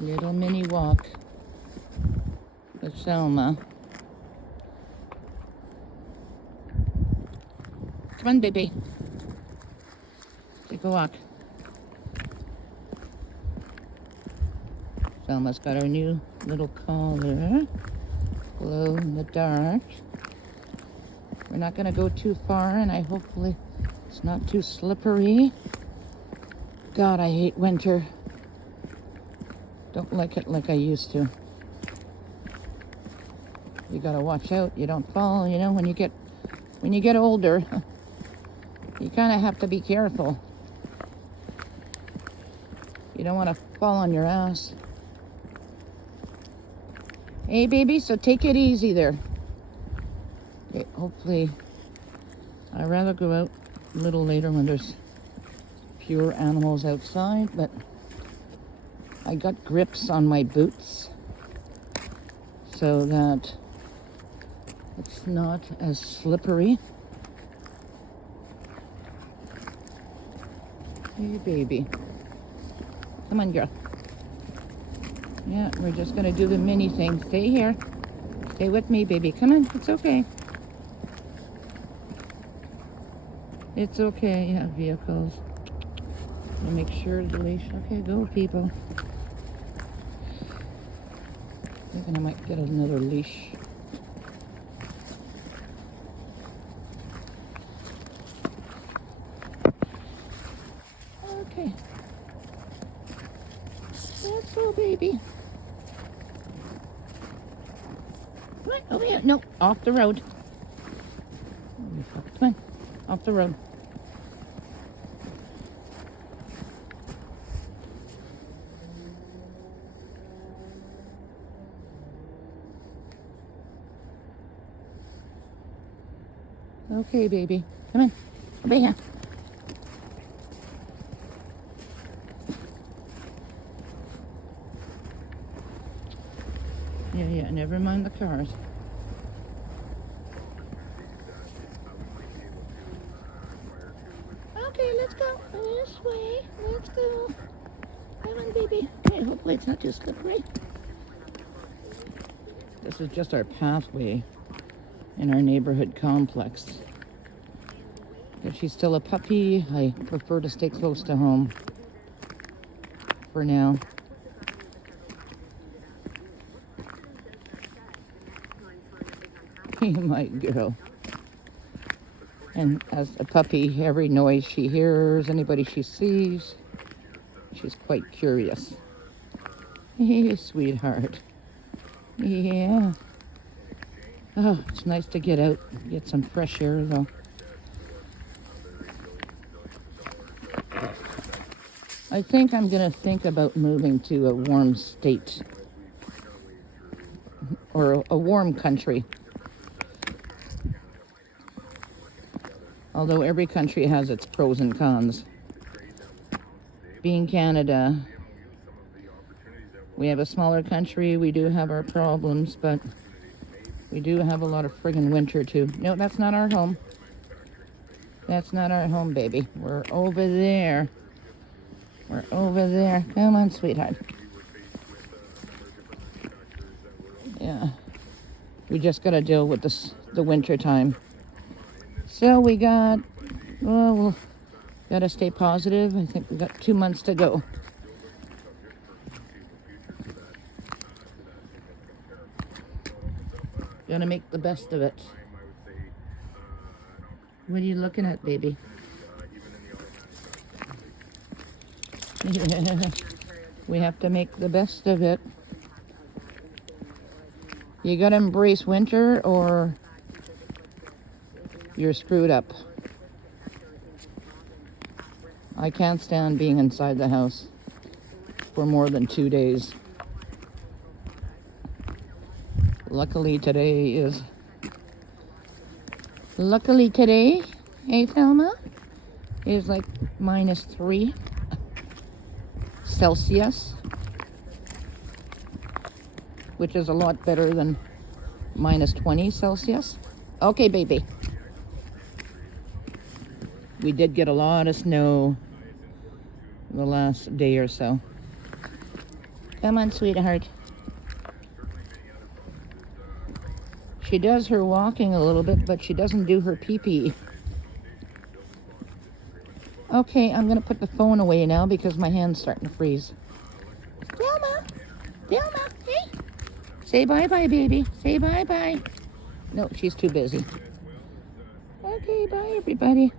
Little mini walk with Thelma. Come on, baby. Take a walk. Thelma's got her new little collar. Glow in the dark. We're not going to go too far, and hopefully it's not too slippery. God, I hate winter. Don't like it like I used to. You gotta watch out. You don't fall. You know, when you get older, you kind of have to be careful. You don't want to fall on your ass. Hey, baby. So take it easy there. Okay, hopefully, I'd rather go out a little later when there's fewer animals outside, but I got grips on my boots so that it's not as slippery. Hey, baby. Come on, girl. Yeah, we're just going to do the mini thing. Stay here. Stay with me, baby. Come on. It's okay. It's okay. You have vehicles. I'll make sure the leash. Okay, go, people. Thinking I might get another leash. Okay. Let's go, baby. What? Oh, yeah. No, off the road. Come on. Off the road. Okay, baby. Come on. Over here. Yeah, never mind the cars. Okay, let's go this way. Let's go. Come on, baby. Okay, hopefully it's not too slippery. This is just our pathway in our neighborhood complex. If she's still a puppy, I prefer to stay close to home for now. My girl. And as a puppy, every noise she hears, anybody she sees, she's quite curious. Hey, sweetheart. Yeah. Oh, it's nice to get out, get some fresh air though. I think I'm going to think about moving to a warm state or a warm country. Although every country has its pros and cons. Being Canada, we have a smaller country. We do have our problems, but we do have a lot of friggin' winter too. No, that's not our home. That's not our home, baby. We're over there. We're over there. Come on, sweetheart. Yeah. We just got to deal with the winter time. So we got, we'll got to stay positive. I think we got 2 months to go. Got to make the best of it. What are you looking at, baby? We have to make the best of it. You got to embrace winter or you're screwed up. I can't stand being inside the house for more than 2 days. Luckily today, hey Thelma, is like -3 Celsius, which is a lot better than -20 Celsius. Okay, baby. We did get a lot of snow the last day or so. Come on, sweetheart. She does her walking a little bit, but she doesn't do her pee-pee. Okay, I'm going to put the phone away now because my hand's starting to freeze. Thelma! Thelma, hey! Say bye-bye, baby. Say bye-bye. No, she's too busy. Okay, bye, everybody.